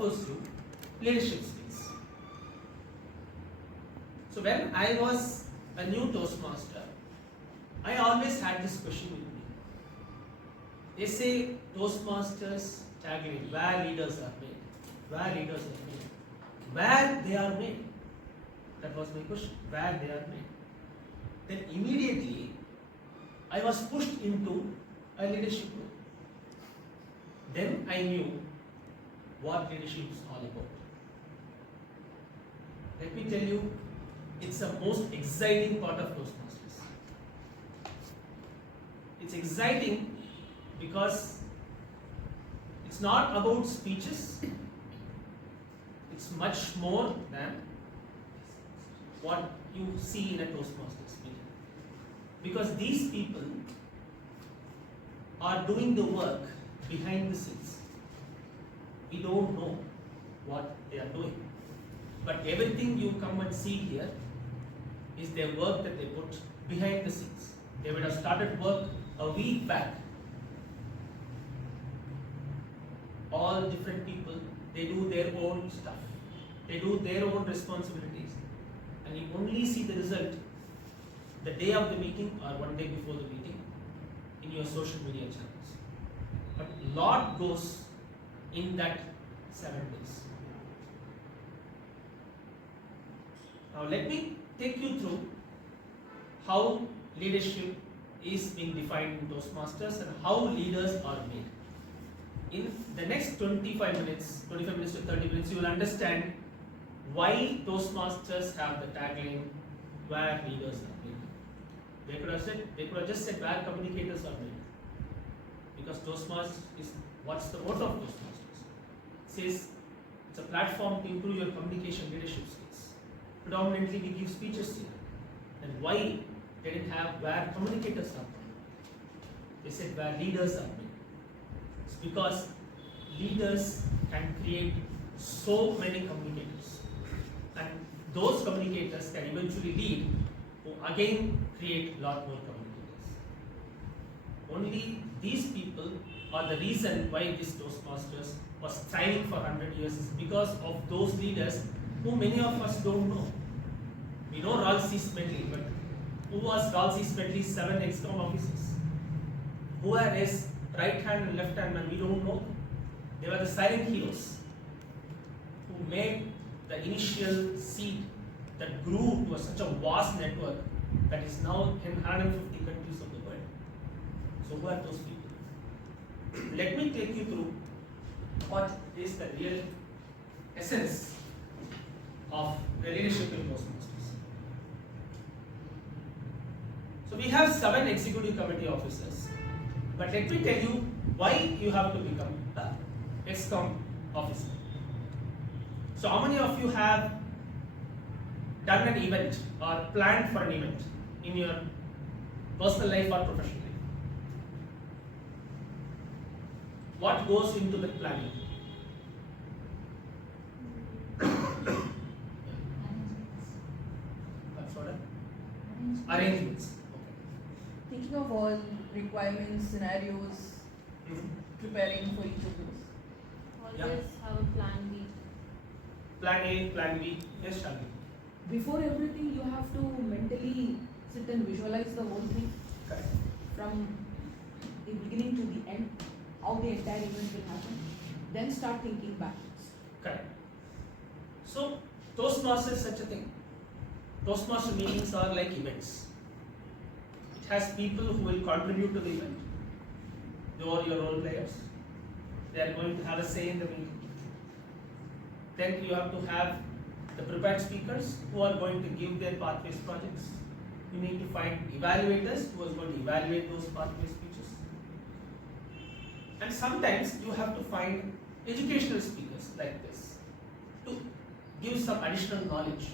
offers you leadership skills. So when I was a new Toastmaster, I always had this question with me. They say Toastmasters tagline, where leaders are made. Where leaders are made. Where they are made. That was my question. Where they are made. Then immediately I was pushed into a leadership role. Then I knew what leadership is all about. Let me tell you, it's the most exciting part of Toastmasters. It's exciting because it's not about speeches. It's much more than what you see in a Toastmasters meeting. Because these people are doing the work behind the scenes. We don't know what they are doing. But everything you come and see here is their work that they put behind the scenes. They would have started work a week back. All different people, they do their own stuff. They do their own responsibilities. And you only see the result the day of the meeting or one day before the meeting in your social media channels. But a lot goes in that 7 days. Now let me take you through how leadership is being defined in Toastmasters and how leaders are made. In the next 25 minutes to 30 minutes, you will understand why Toastmasters have the tagline, where leaders are made. They could have just said where communicators are made. Because Toastmasters is, what's the motto of Toastmasters? It says it's a platform to improve your communication leadership skills. Predominantly we give speeches here. And why they didn't have where communicators are made? They said where leaders are made. It's because leaders can create so many communicators. And those communicators can eventually lead, who again create a lot more communicators. Only these people are the reason why this Toastmasters was thriving for 100 years, is because of those leaders who many of us don't know. We know Ralph C. Smedley, but who was Ralph C. Smedley's 7 ex-com officers? Who are his right hand and left hand man? We don't know. They were the silent heroes who made the initial seed that grew to such a vast network that is now in 150 countries of the world. So who are those people? Let me take you through what is the real essence of the leadership in Toastmasters. So we have 7 executive committee officers, but let me tell you why you have to become an ex-com officer. So how many of you have done an event or planned for an event in your personal life or professional life? What goes into the planning? Arrangements. Okay. Thinking of all requirements, scenarios, preparing for each of those. Always have a plan B. Plan A, plan B. Yes, Shalini. Before everything, you have to mentally sit and visualize the whole thing. Correct. From the beginning to the end, how the entire event will happen. Then start thinking backwards. Correct. So, Toastmasters is such a thing. Toastmaster meetings are like events. It has people who will contribute to the event. They are your role players. They are going to have a say in the meeting. Then you have to have the prepared speakers who are going to give their pathways projects. You need to find evaluators who are going to evaluate those pathway speeches. And sometimes you have to find educational speakers like this to give some additional knowledge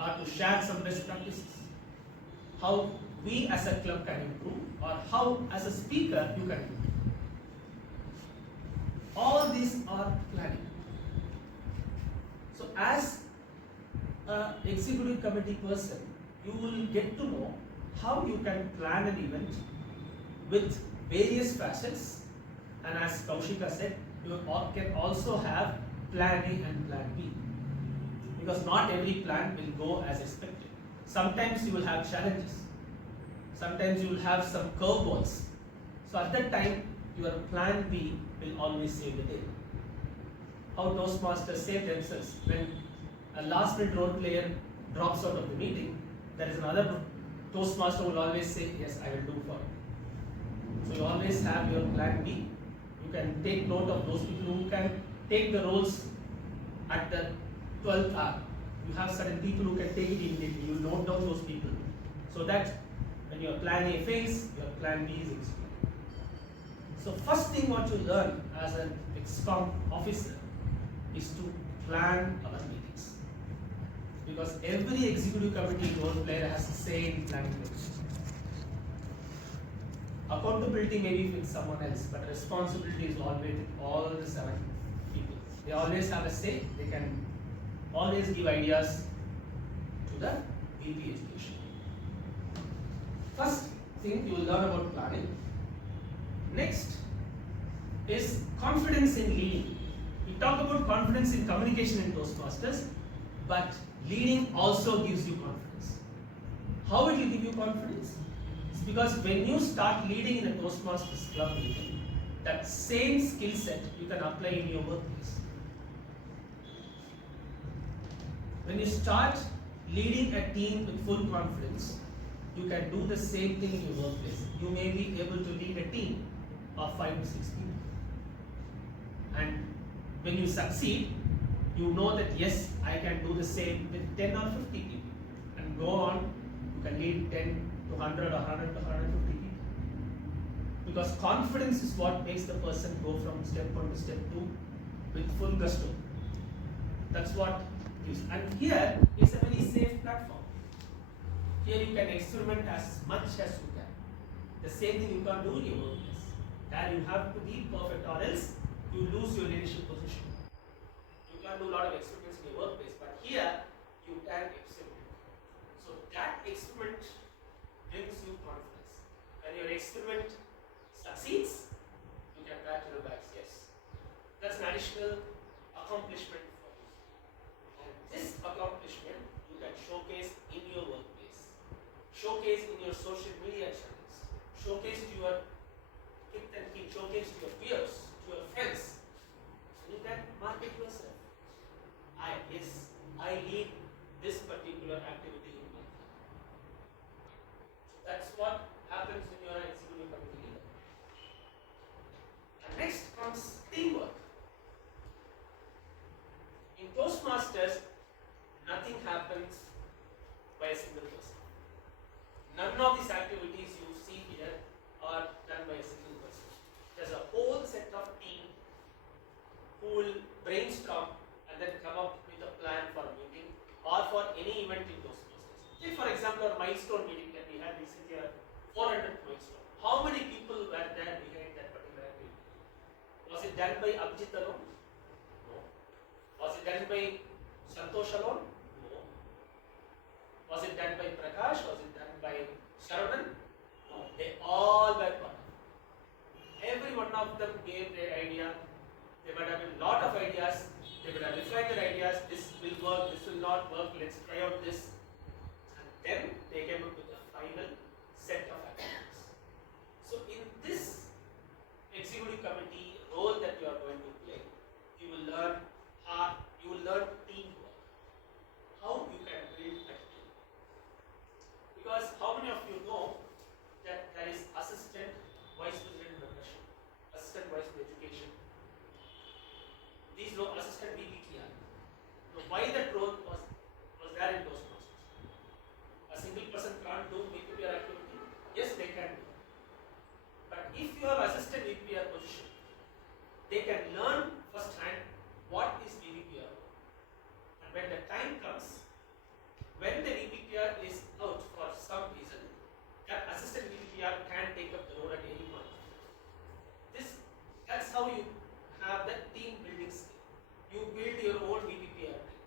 or to share some best practices. How we as a club can improve, or how as a speaker you can improve. All these are planning. So as an executive committee person, you will get to know how you can plan an event with various facets, and as Kaushika said, you can also have plan A and plan B. Because not every plan will go as expected. Sometimes you will have challenges. Sometimes you will have some curveballs. So at that time, your plan B will always save the day. How Toastmasters save themselves when a last minute role player drops out of the meeting, there is another Toastmaster who will always say, yes, I will do for it. So you always have your plan B. You can take note of those people who can take the roles at the 12th hour. You have certain people who can take it immediately. You note down those people so that when your plan A fails, your plan B is executed. So first thing what you learn as an XCOM officer is to plan our meetings. Because every executive committee role player has the same planning process. Accountability may be with someone else, but responsibility is always with all the 7 people. They always have a say. They can always give ideas to the VP education. First thing you will learn about planning. Next is confidence in leading. We talk about confidence in communication in Toastmasters, but leading also gives you confidence. How it will give you confidence? It's because when you start leading in a Toastmasters club meeting, that same skill set you can apply in your workplace. When you start leading a team with full confidence, you can do the same thing in your workplace. You may be able to lead a team of 5 to 6 people. And when you succeed, you know that yes, I can do the same with 10 or 50 people. And go on, you can lead 10 to 100 or 100 to 150 people. Because confidence is what makes the person go from step 1 to step 2 with full gusto. That's what it is. And here is a very safe platform. Here you can experiment as much as you can. The same thing you can't do in your workplace. There you have to be perfect or else you lose your leadership position. You can do a lot of experiments in your workplace, but here you can experiment. So that experiment brings you confidence. When your experiment succeeds, you can pat your backs, yes. That's an additional accomplishment for you. And this accomplishment you can showcase in your workplace, showcase in your social media channels, showcase to your kith and kin, showcase to your peers, to your friends. So you can market yourself. I lead this particular activity in my firm. So that's what happens when you are an executive committee leader. And next comes teamwork. In Toastmasters, nothing happens by a single person. None of these activities you see here are done by a single person. There's a whole set of team who will brainstorm and then come up with a plan for a meeting or for any event in Toastmasters. Say for example, our milestone meeting that we had recently, 400th milestone. How many people were there behind that particular activity? Was it done by Abhijit alone? No. Was it done by Santosh alone? No. Was it done by Prakash? Was it done by Sharavan? No. They all were part of it. Every one of them gave their idea. There might have been a lot of ideas. They would have refined their ideas. This will work, this will not work, let's try out this. And then they came up with a final set of activities. So in this executive committee role that you are going to play, you will learn teamwork. How you can build a team. Because how many of you know that there is assistant vice president membership, assistant vice president education. These roles, assistant VPTR. Now, why that role was there in Toastmasters? A single person can't do VPTR activity. Yes, they can do. But if you have assistant VPTR position, they can learn firsthand what is VPTR. And when the time comes, when the VPTR is out for some reason, that assistant VPTR can take up the role at any point. That's how you have that team building skill. You build your own VPTR team.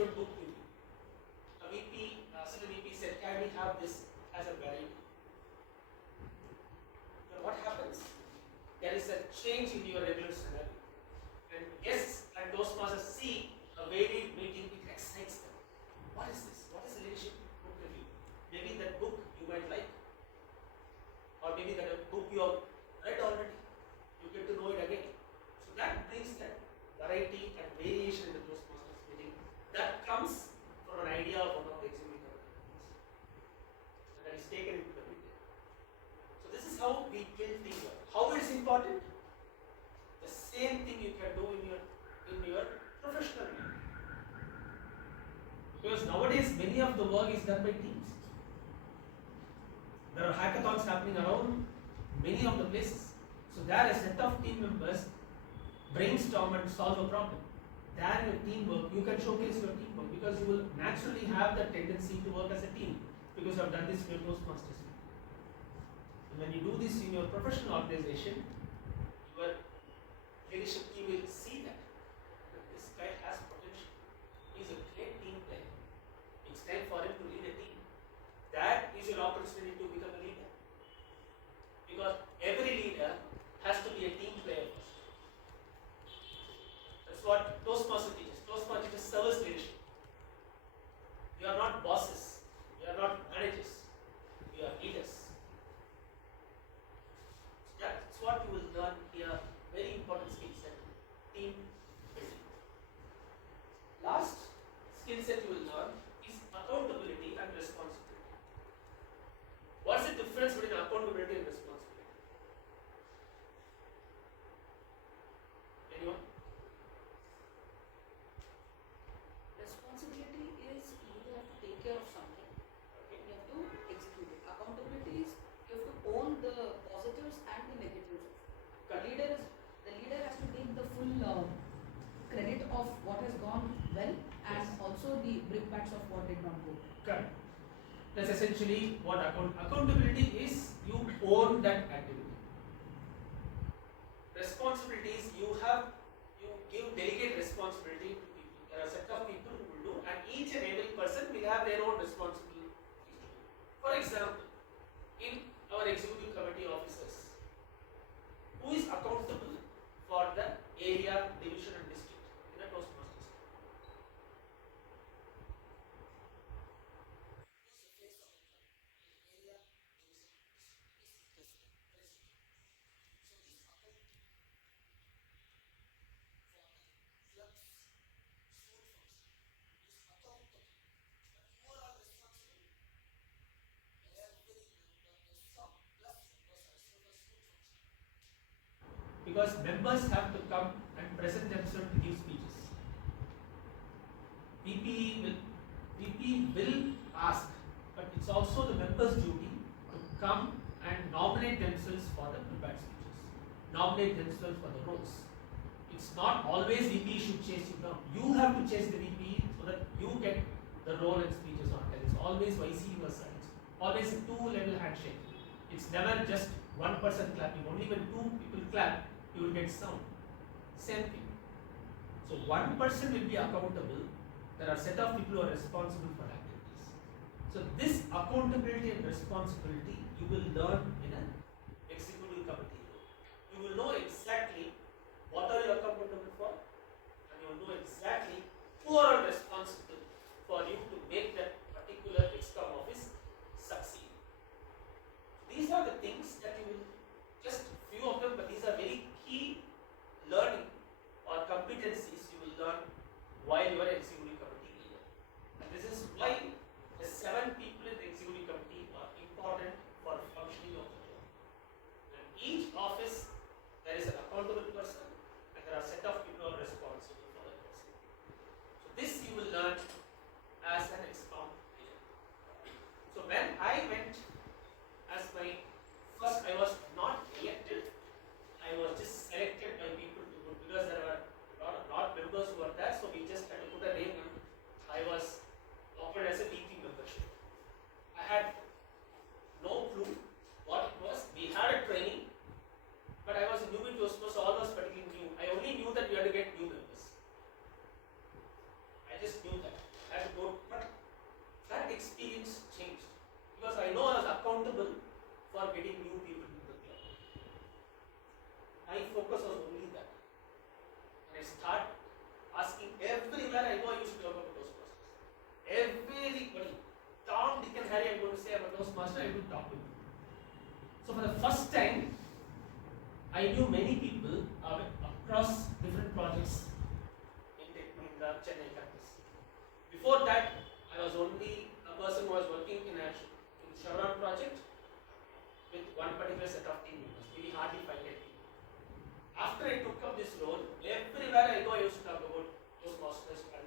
your book with you. A VP, senior VP said, can we have this as a variety? Now what happens? There is a change in your regular scenario. And guests and Toastmasters see a varied meeting, it excites them. What is this? What is the leadership book review? Maybe that book you might like, or maybe that book you have read already. You get to know it again. So that brings that variety and variation in the Toastmasters meeting. That comes from an idea of one of the executive committee members. And that is taken into the meeting. So this is how we build teamwork. How it is important? The same thing you can do in your professional life. Because nowadays many of the work is done by teams. There are hackathons happening around many of the places. So there a set of team members brainstorm and solve a problem. There in your teamwork, you can showcase your teamwork because you will naturally have the tendency to work as a team because you have done this in your Toastmasters. And when you do this in your professional organization, your leadership team will see that this guy has potential. He's a great team player. It's time for him to lead a team. That is your opportunity to become a leader. Because every leader has to be a team player first. That's what Toastmasters teaches. Toastmasters teaches service leadership. You are not bosses. You are not managers. You are leaders. That's what you will learn here. Very important skill set. Team building. Last skill set you will learn is accountability and responsibility. What's the difference between accountability and responsibility? Anyone? Responsibility is you have to take care of something. You have to execute it. Accountability is you have to own the positives and the negatives. The leader has to take the full credit of what has gone well and also the brickbats of what did not go. Correct. That's essentially what accountability is. You own that activity. Responsibilities you give delegate responsibility to people. There are a set of people who will do, and each and every person will have their own responsibilities to do. For example, in our executive committee officers, who is accountable for the area, division, and district in a Toastmasters? Because members have to come and present themselves to give speeches. VP will ask, but it's also the members' duty to come and nominate themselves for the prepared speeches, nominate themselves for the roles. It's not always VP should chase you down. You have to chase the VP so that you get the role and speeches on time. It's always vice versa. It's always a two-level handshake. It's never just one person clapping. Only when two people clap, you will get sound. Same thing. So one person will be accountable. There are a set of people who are responsible for activities. So this accountability and responsibility you will learn in an executive committee role. You will know exactly what are you accountable for, and you will know exactly who are responsible for you to make that particular ExCom office succeed. These are the things that you will, just few of them, but these are very key learning or competencies you will learn while you are an executive committee leader. And this is why the 7 people in the executive committee are important for functioning of the job. And each office, there is an accountable person and there are a set of people who are responsible for that person. So this you will learn as an ExCom leader. So when I went as my first, I was not elected, I was just selected by people to go because there were a lot of members who were there, so we just had to put a name and I was offered as a DTM membership. start asking everywhere I go. I used to talk about Toastmasters. Everybody, Tom, Dick, and Harry, I'm going to say I'm a Toastmaster. I will talk with you. So for the first time, I knew many people across different projects in the Chennai campus. Before that, I was only a person who was working in Chevron project with one particular set of team members. We hardly 5 people. After I took up this role, everywhere I go, I used to talk about Toastmasters, and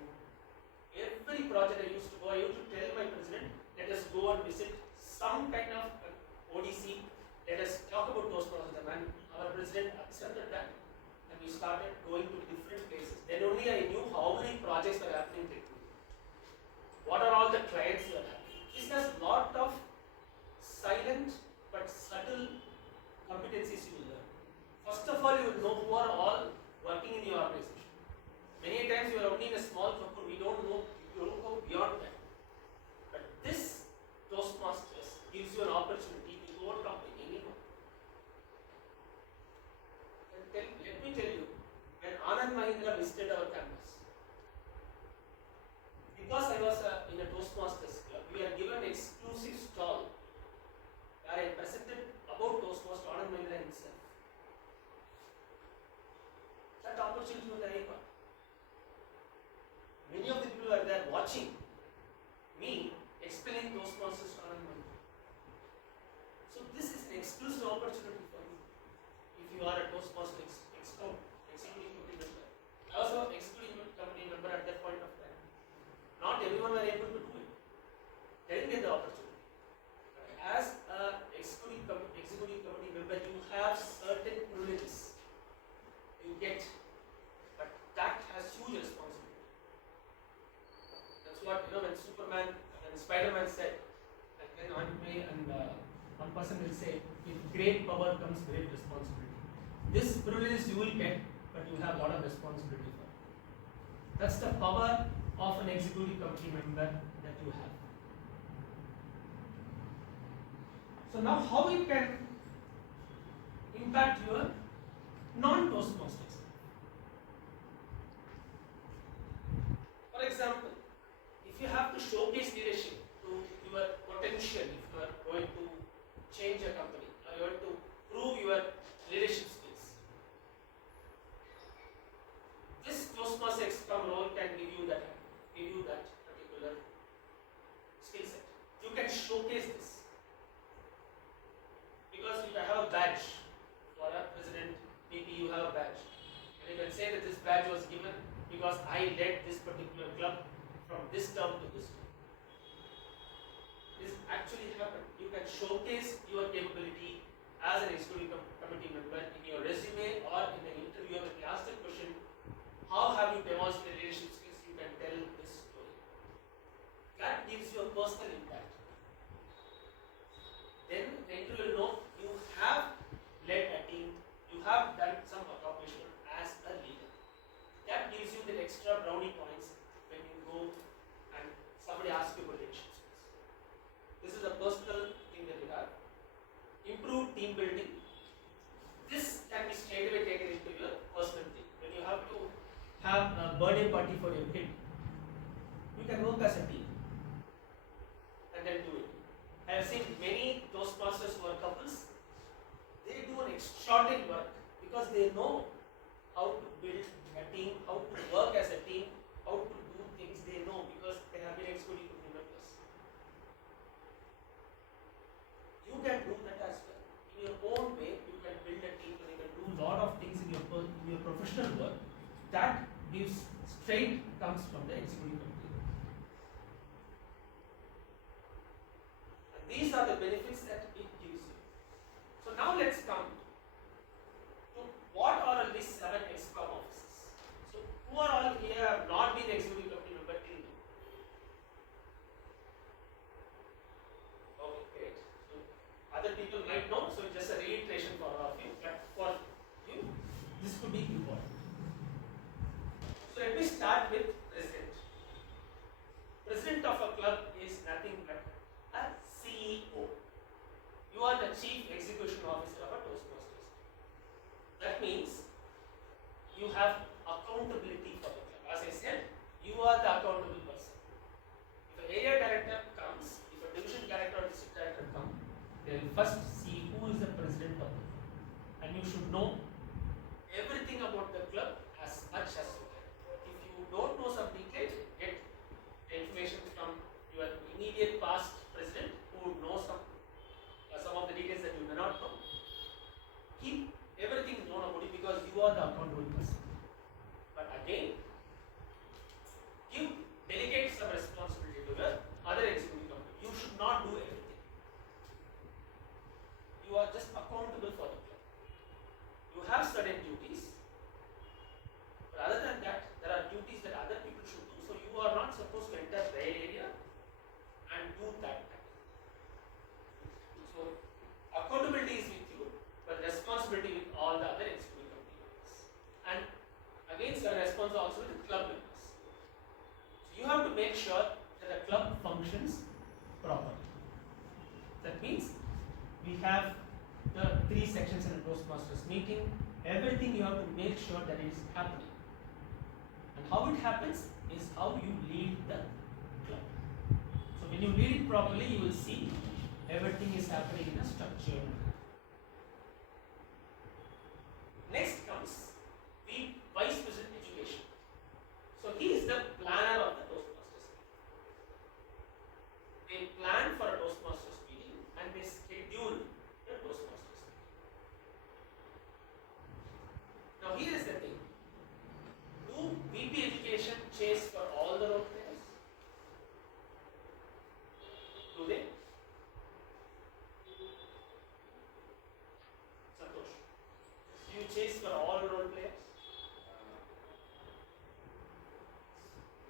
every project I used to go, I used to tell my president, let us go and visit some kind of ODC, let us talk about Toastmasters, and our president accepted that, and we started going to different places. Then only I knew how many projects were happening technically. What are all the clients you are having? This has lot of silent but subtle competencies you will learn. First of all, you will know who are all working in your organization. Many times you are only in a small company, we don't know, you don't go beyond that. But this Toastmasters gives you an opportunity to go and talk to anyone. And let me tell you, when Anand Mahindra visited our campus, because I was in a Toastmasters club, we are given an exclusive stall where I presented about Toastmasters Anand Mahindra himself. That opportunity was there. Many of the people were there watching me explaining Toastmasters to Anand Mahindra. So this is an exclusive opportunity for you if you are a Toastmasters executive committee member. I was an executive committee member at that point of time. Not everyone were able to do it. They didn't get the opportunity. But as an executive committee member, you have certain privileges you get, but that has huge responsibility. That's what when Spider-Man said, and then one person will say, with great power comes great responsibility. This privilege you will get, but you have a lot of responsibility for it. That's the power of an executive committee member that you have. So now how you can impact your non-Toastmasters. For example, if you have to showcase leadership to your potential, if you are going to change a company or you want to prove your leadership skills, this Toastmaster Excom role can give you that particular skill set. You can showcase this because you have a badge for a president. Maybe you have a badge, and you can say that this badge was given because I led this particular club from this term to this term. This actually happened. You can showcase your capability as an executive committee member in your resume or in an interview. When you ask the question, how have you demonstrated leadership skills? You can tell this story. That gives you a personal impact. Then the interviewer will know you have led a team, you have done some accomplishment as a leader. That gives you the extra brownie points when you go and somebody asks you about leadership skills. This is a personal thing that you have. Improve team building. This can be straight away taken into your personal thing. When you have to have a birthday party for your kid, you can work as a team and then do it. I have seen many Toastmasters who are couples. They do an extraordinary work because they know how to build a team, how to work as a team, how to do things. They know because they have been executive committee members. You can do that as well. In your own way, you can build a team and you can do a lot of things in your professional work. That gives straight comes from the executive committee. And these are the benefits that it gives you. So now let's come to what are these 7 Excom offices. So who are all here have not been executive committee member till now? Okay, great. So other people might know, so just a reiteration for all of you. But for you, this could be important. So let me start with president. President of a club is nothing but a CEO. You are the chief execution officer of a Toastmasters. That means you have accountability for the club. As I said, you are the accountable person. If an area director comes, if a division director or district director come, they will first see who is the president of the club. And you should know everything about the club as much as you can. If you don't know some details, get the information from your immediate past president who would know some of the details that you may not know. Keep everything known about it because you are the accountable person. But again, delegate some responsibility to the other executive committee. You should not do everything. You are just accountable for the club. You have certain duties, but other than that, there are duties that other people should do. So you are not supposed to enter their area and do that. So accountability is with you, but responsibility with all the other executive committee members. And again, your response also with the club members. So you have to make sure that the club functions properly. That means we have the 3 sections in a Toastmasters meeting. Everything you have to make sure that it is happening. And how it happens is how you lead the club. So when you lead it properly, you will see everything is happening in a structured manner. Next comes the Vice President Education. So he is the planner of the Toastmasters meeting. They plan for a Toastmasters meeting and they schedule the Toastmasters meeting. Now here is the thing. Do VP Education chase for all the role players? Do they? Santosh, do you chase for all role players?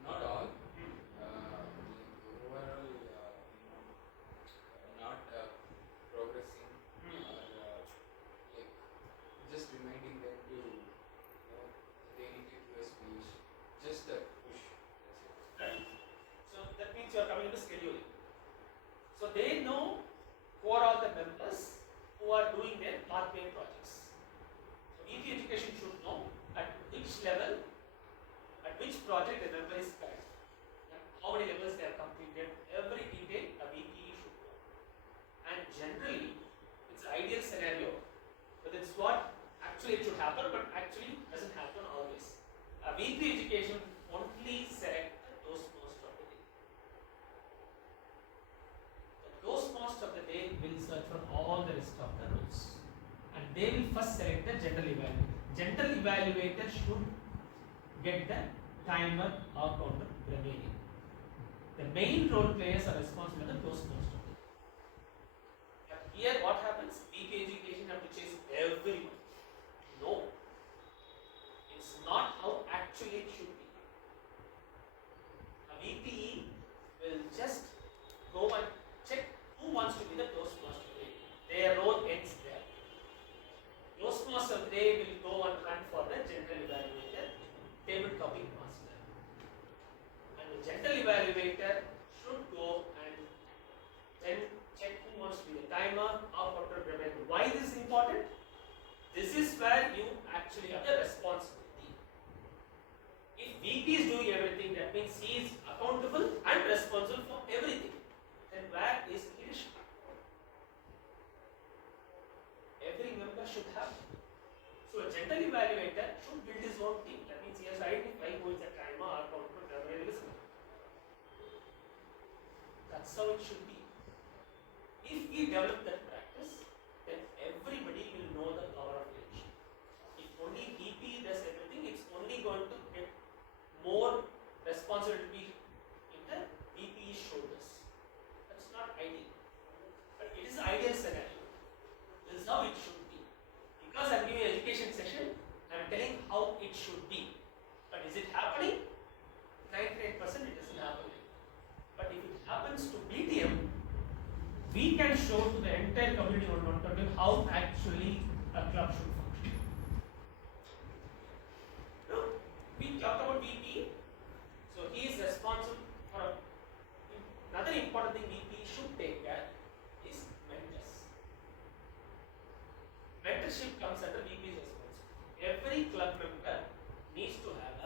Not all. Overall, not progressing or just reminding them to, they need to do a speech. Just a push. That's it. Right. So that means you are coming into scheduling. So they know who are all the members who are doing their pathway projects. So VP Education should know at which level, at which project the member is current, and how many levels they have completed. Every detail a VP should know. And generally, it's an ideal scenario, but it's what actually it should happen, but actually doesn't happen always. A VP Education only select the Toastmaster of the day. The Toastmaster of the day will search for all the rest of the roles, and they will first select the general evaluator. General evaluator should get the timer or counter remaining. The main role players are responsible for the Toastmaster. But here what happens? VP Education have to chase everyone. No. It's not how actually it should be. A VPE will just go and check who wants to be the Toastmaster today. Their role ends there. Toastmaster today will go and hunt for the general evaluator, table topic master. And the general evaluator should go and then check who wants to be the timer or counter remainder. Why this is important? This is where you actually have the responsibility. If VP is doing everything, that means he is accountable and responsible for everything. Then where is leadership? Every member should have. So a general evaluator should build his own team. That means he has to identify who is the timer or counter remainder. That's how it should be. If we develop that practice, then everybody will know the power of leadership. If only VP does everything, it's only going to get more responsibility in the VP's shoulders. That's not ideal. But it is an ideal scenario. This is how it should be. Because I'm giving an education session, I'm telling how it should be. But is it happening? 99% it isn't happening. But if it happens to DTM, we can show to the entire community on how actually a club should function. Now, we talked about VP. So he is responsible for another important thing VP should take care is mentors. Mentorship comes under VP's responsibility. Every club member needs to have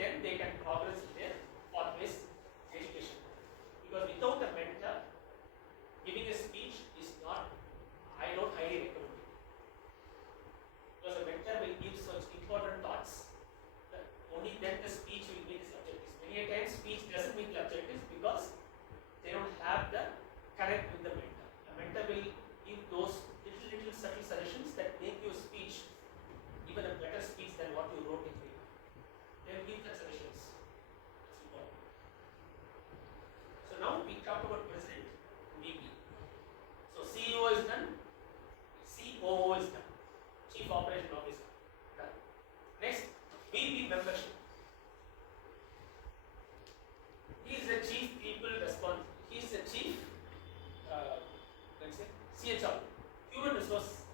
then they can progress in their pathways education. Because without a mentor, giving a speech is not, I don't highly recommend it. Because a mentor will give such important thoughts that only then the speech will meet its objectives. Many a times speech doesn't meet the objectives because they don't have the connect with the mentor. A mentor will give those little subtle suggestions that make your speech even a better speech than what you wrote in paper. They will give the suggestions. That's important. So now we talked about president, VP. So CEO is done, COO is done, Chief Operation Officer done. Next, VP membership. He is the chief people responsible. He is the chief, let's say, CHRO, human resource.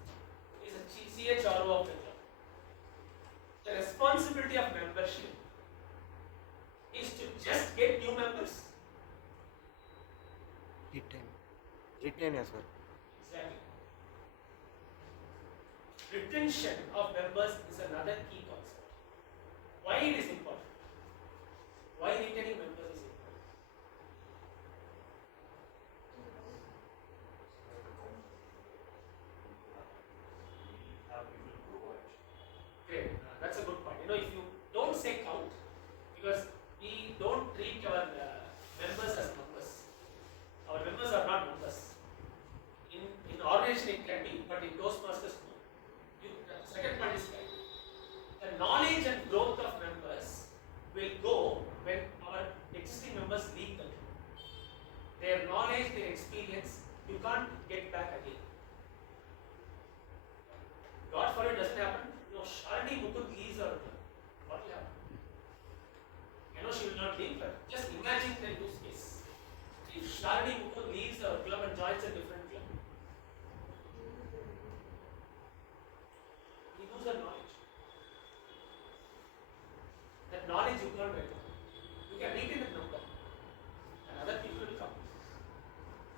He is the chief CHRO of the job. The responsibility of membership is to just get new members. Retain as well. Exactly. Retention of members is another key concept. Why it is important? Why retaining members is important? Great. That's a good point. You know, if you don't say count, because we don't treat our members as numbers. Our members are not numbers. In organization it can be, but in Toastmasters no. The second point is right. The knowledge and growth of members will go when our existing members leave the group. Their knowledge, their experience, you can't get back again. God forbid it doesn't happen. You know, Sharni Mukund leaves our club. What will happen? I know she will not leave, but just imagine the use case. If Sharni Mukund leaves our club and joins a different club, we lose our knowledge. That knowledge you can't get. You can retain that number, and other people will come.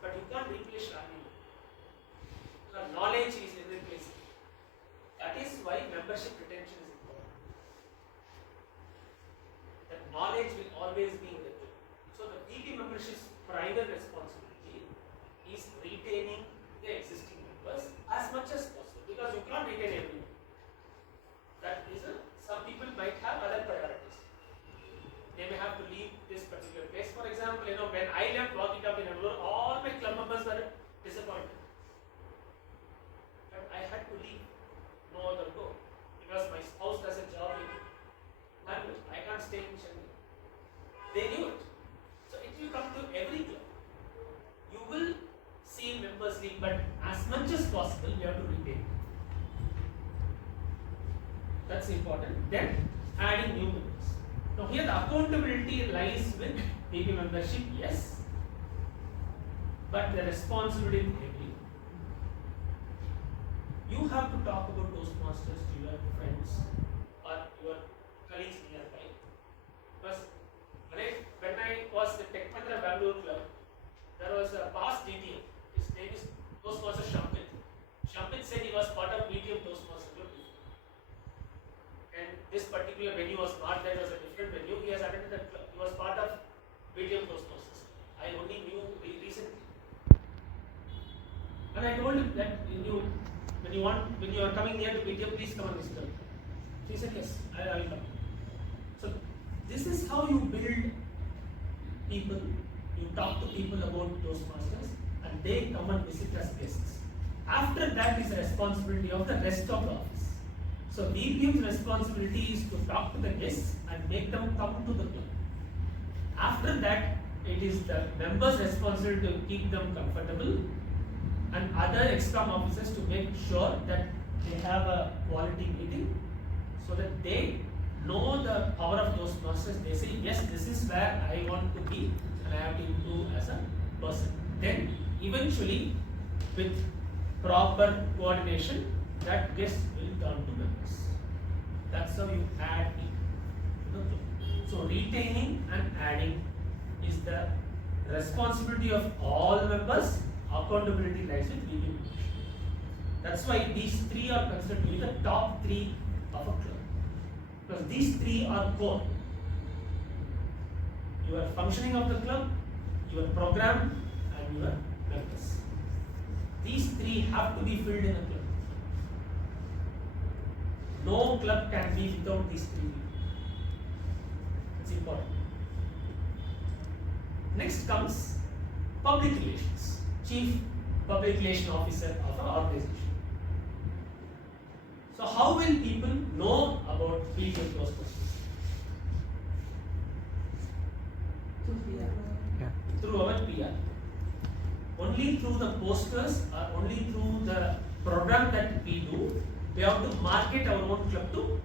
But you can't replace Sharni Mukund. Her knowledge is irreplaceable. That is why membership retention is important. That knowledge will always be in the group. So the VP membership's primary responsibility is retaining the existing members as much as possible, because you can't retain everyone. That is some people might have other priorities. They may have to leave this particular place. For example, you know, when I left Walkie Talkie in Bangalore, all my club members were disappointed. But I had to leave. No other go, because my spouse does a job in Bangalore. I can't stay in Chennai. They knew it. So if you come to every club, you will see members leave, but as much as possible, you have to retain. That's important. Then adding new members. Now here the accountability lies with VP membership, yes, but the responsibility with everyone. You have to talk about Toastmasters to your friends or your colleagues nearby. Because when I was the Tech Mahindra Bangalore club, there was a past DTM. His name is Toastmaster Shampit. Shampit said he was part of DTM Toastmaster club before. And this particular venue was not there, it was a different venue. He has attended that club. He was part of DTM Toastmasters. I only knew recently. And I told him that when you are coming near to BTM, please come and visit us. So he said, yes, I will come. So this is how you build people. You talk to people about Toastmasters and they come and visit as guests. After that is the responsibility of the rest of the office. So VPM's responsibility is to talk to the guests and make them come to the club. After that, it is the members' responsibility to keep them comfortable, and other ExCom officers to make sure that they have a quality meeting, so that they know the power of Toastmasters. They say, yes, this is where I want to be and I have to improve as a person. Then eventually, with proper coordination, that guest will turn to members. That's how you add people. So retaining and adding is the responsibility of all members. Accountability lies with VP membership. That's why these three are considered to be the top three of a club. Because these three are core. your functioning of the club, your program, and your members. These three have to be filled in a club. No club can be without these three people. It's important. Next comes public relations, chief public relation officer of an organization. So how will people know about PTM Toastmasters? Through our PR. Only through the posters or only through the program that we do, we have to market our own club to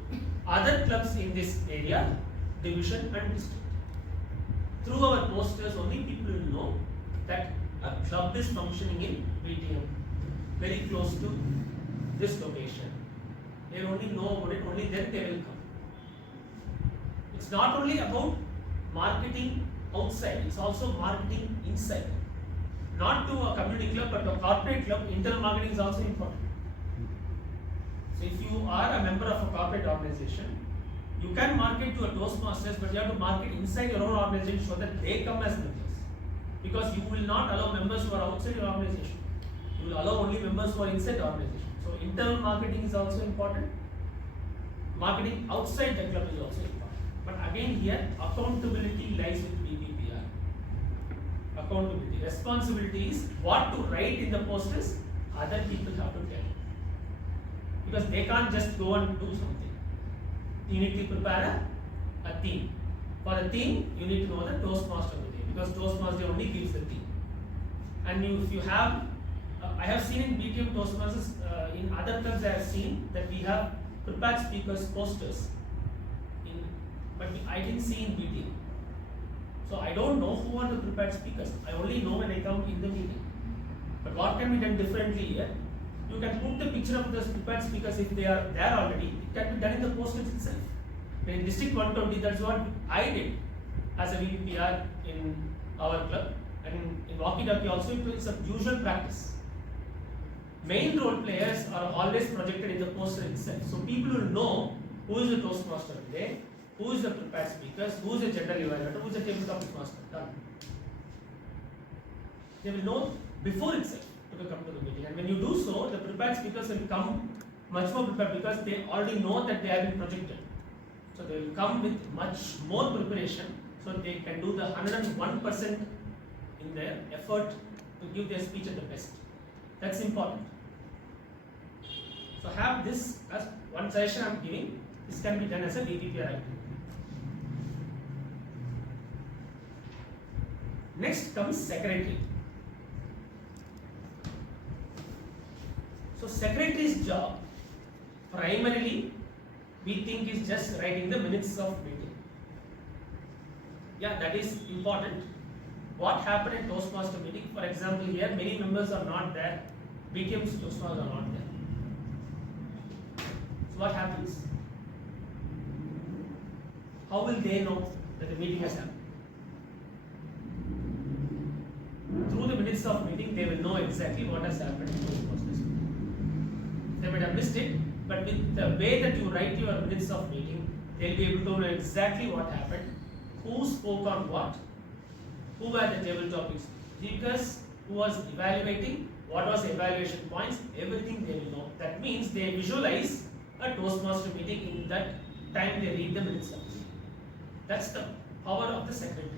other clubs in this area, division and district. Through our posters, only people will know that a club is functioning in DTM, very close to this location. They only know about it, only then they will come. It's not only about marketing outside, it's also marketing inside. Not to a community club, but to a corporate club, internal marketing is also important. So if you are a member of a corporate organization, you can market to a Toastmasters, but you have to market inside your own organization so that they come as members. Because you will not allow members who are outside your organization. You will allow only members who are inside the organization. So internal marketing is also important. Marketing outside the club is also important. But again here, accountability lies with BBPR. Accountability. Responsibility is what to write in the posters, other people have to tell. Because they can't just go and do something. You need to prepare a theme. For a theme, you need to know the Toastmaster of the day, because Toastmaster only gives the theme. And if you have, I have seen in BTM Toastmasters, in other clubs I have seen that we have prepared speakers posters. But I didn't see in BTM. So I don't know who are the prepared speakers. I only know when I come in the meeting. But what can be done differently here? You can put the picture of the prepared speakers if they are there already. It can be done in the posters itself. In District 120, that's what I did as a VPR in our club. And in Walkie Talkie also, it's a usual practice. Main role players are always projected in the poster itself. So people will know who is the Toastmaster today, who is the prepared speakers, who is the general evaluator, who is the tabletop master. Done. They will know before itself to come to the meeting. And when you do so, the prepared speakers will come much more prepared because they already know that they have been projected. So they will come with much more preparation so they can do the 101% in their effort to give their speech at the best. That's important. So have this as one suggestion I am giving. This can be done as a VPPR activity. Next comes secretary. So secretary's job primarily we think is just writing the minutes of meeting. Yeah, that is important. What happened in Toastmaster meeting? For example, here many members are not there. BTM's Toastmasters are not there. So what happens? How will they know that the meeting has happened? Through the minutes of meeting, they will know exactly what has happened in Toastmasters. They might have missed it, but with the way that you write your minutes of meeting, they'll be able to know exactly what happened, who spoke on what, who were the tabletop speakers, who was evaluating, what was the evaluation points, everything they will know. That means they visualize a Toastmaster meeting in that time they read the minutes of meeting. That's the power of the secretary.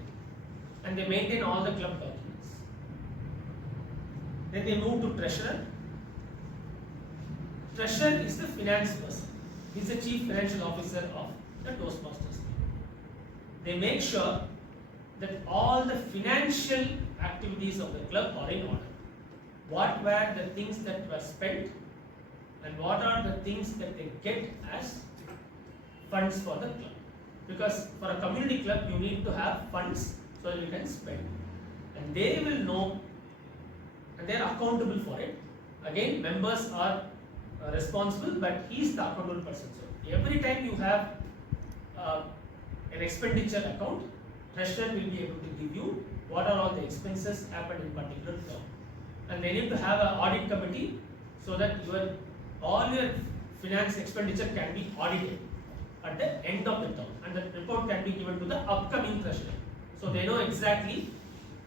And they maintain all the club documents. Then they move to treasurer. Treasurer is the finance person. He is the chief financial officer of the Toastmasters. They make sure that all the financial activities of the club are in order. What were the things that were spent and what are the things that they get as funds for the club. Because for a community club, you need to have funds so you can spend. And they will know and they are accountable for it. Again, members are responsible, but he is the accountable person. So every time you have an expenditure account, treasurer will be able to give you what are all the expenses happened in particular term. And they need to have an audit committee so that all your finance expenditure can be audited at the end of the term, and the report can be given to the upcoming treasurer. So they know exactly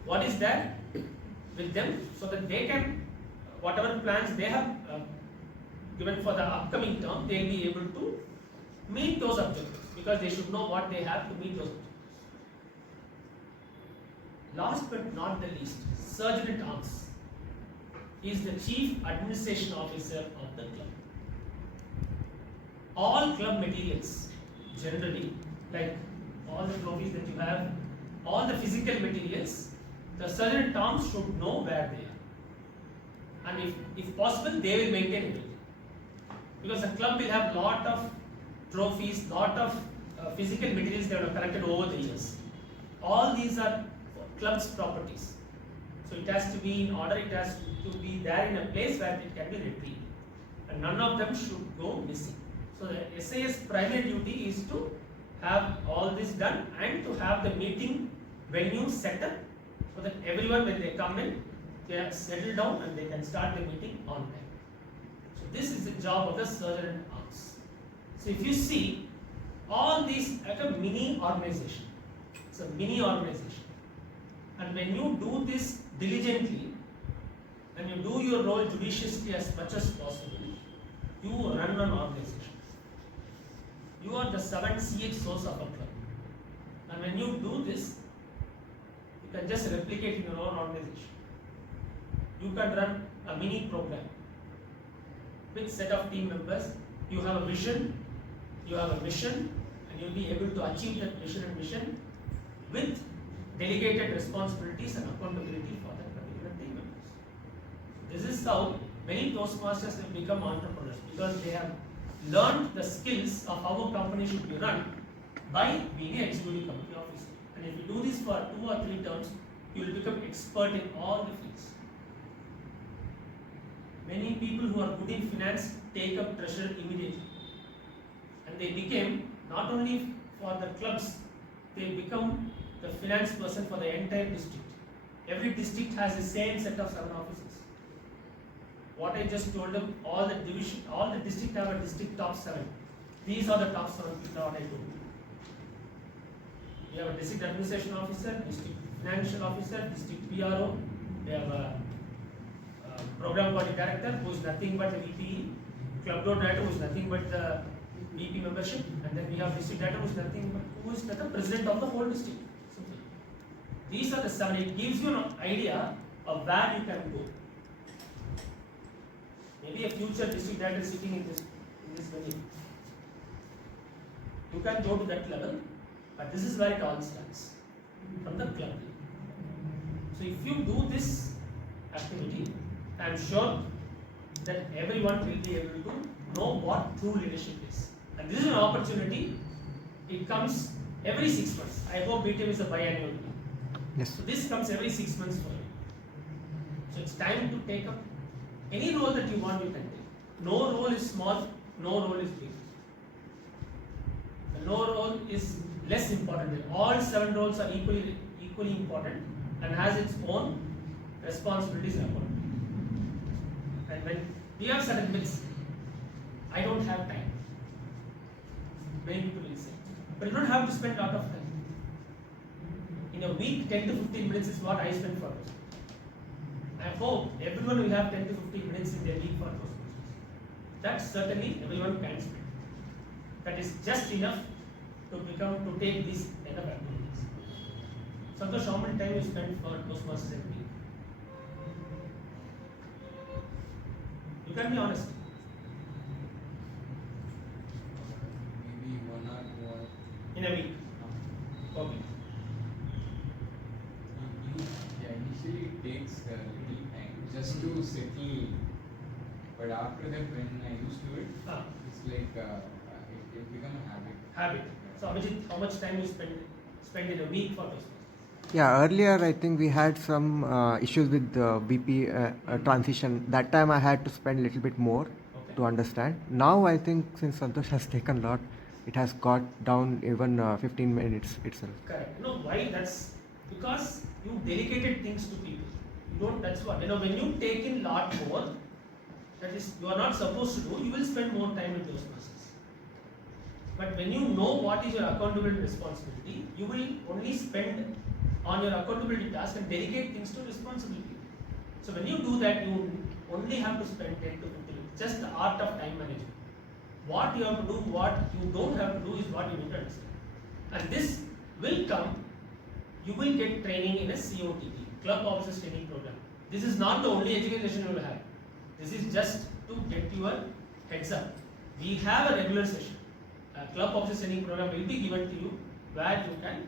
what is there with them, so that they can, whatever plans they have given for the upcoming term, they will be able to meet those objectives, because they should know what they have to meet those objectives. Last but not the least, Sergeant at Arms is the Chief Administration Officer of the club. All club materials, generally, like all the trophies that you have, all the physical materials, the Sergeant at Arms should know where they are. And if possible, they will maintain everything. Because the club will have lot of trophies, lot of physical materials they have collected over the years. All these are club's properties. So it has to be in order, it has to be there in a place where it can be retrieved. And none of them should go missing. So the SAS primary duty is to have all this done and to have the meeting venue set up so that everyone, when they come in, they are settled down and they can start the meeting on time. So this is the job of the Sergeant at Arms. So if you see, all these like a mini organization. It's a mini organization. And when you do this diligently, and you do your role judiciously as much as possible, you run an organization. You are the 7th CH source of a club. And when you do this, you can just replicate in your own organization. You can run a mini program with set of team members. You have a vision, you have a mission, and you'll be able to achieve that vision and mission with delegated responsibilities and accountability for that particular team members. This is how many Toastmasters have become entrepreneurs, because they have learned the skills of how a company should be run by being an executive committee officer. And if you do this for 2 or 3 terms, you will become expert in all the fields. Many people who are good in finance take up treasurer immediately. And they became, not only for the clubs, they become the finance person for the entire district. Every district has the same set of 7 officers. What I just told them, all the district have a district top 7. These are the top 7 people what I told you. We have a district administration officer, district financial officer, district PRO. We have a program body director who is nothing but the VP, club board director who is nothing but the VP membership, and then we have district director who is nothing but who is the president of the whole district. Simply. These are the 7. It gives you an idea of where you can go. Maybe a future district director sitting in this venue. You can go to that level, but this is where it all starts, from the club. So if you do this activity, I am sure that everyone will be able to know what true leadership is. And this is an opportunity. It comes every 6 months. I hope DTM is a biannual thing. Yes. So this comes every 6 months for you. So it's time to take up any role that you want, you can take. No role is small, no role is big. No role is less important. All 7 roles are equally important and has its own responsibilities and accountability. And when we have certain myths, I don't have time. Many people will say, but you don't have to spend a lot of time. In a week, 10 to 15 minutes is what I spend for this. I hope everyone will have 10 to 15 minutes in their week for Toastmasters. That certainly everyone can spend. That is just enough to take these kind of activities. Santosh, how much time you spend for Toastmasters every week? You can be honest. Maybe 1 or 2 hours. In a week. Okay. Yeah, initially it takes a little time just to settle, but after that when I used to it, it's like it become a habit. So Abhijit, how much time you spend in a week for Toastmasters? Yeah, earlier I think we had some issues with the BP transition. That time I had to spend a little bit more to understand. Now I think since Santosh has taken a lot, it has got down even 15 minutes itself. Correct. You know why? That's because you delegated things to people. You don't. That's what. When you take in lot more, that is you are not supposed to do. You will spend more time in Toastmasters. But when you know what is your accountability responsibility, you will only spend on your accountability task and delegate things to responsibility. So when you do that, you only have to spend 10 to 15 minutes. Just the art of time management. What you have to do, what you don't have to do is what you need to understand. And this will come, you will get training in a COTP, Club Officers Training Program. This is not the only education you will have. This is just to get your heads up. We have a regular session. A Club Officers Training Program will be given to you where you can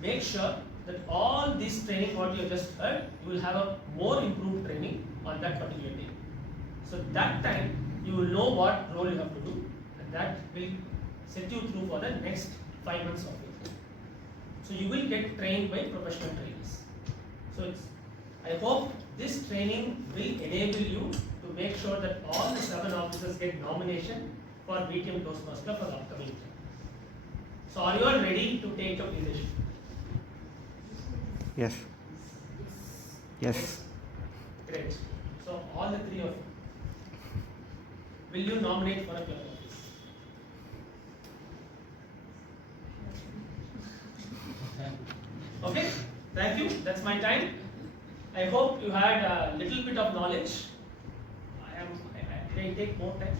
make sure that all this training what you have just heard, you will have a more improved training on that particular day. So that time you will know what role you have to do, and that will set you through for the next 5 months of it. So you will get trained by professional trainers. So I hope this training will enable you to make sure that all the 7 officers get nomination for DTM Toastmaster for the upcoming term. So are you all ready to take up leadership? Yes. Yes. Great. So all the 3 of you, will you nominate for a club office? Okay, thank you. That's my time. I hope you had a little bit of knowledge. Did I take more time?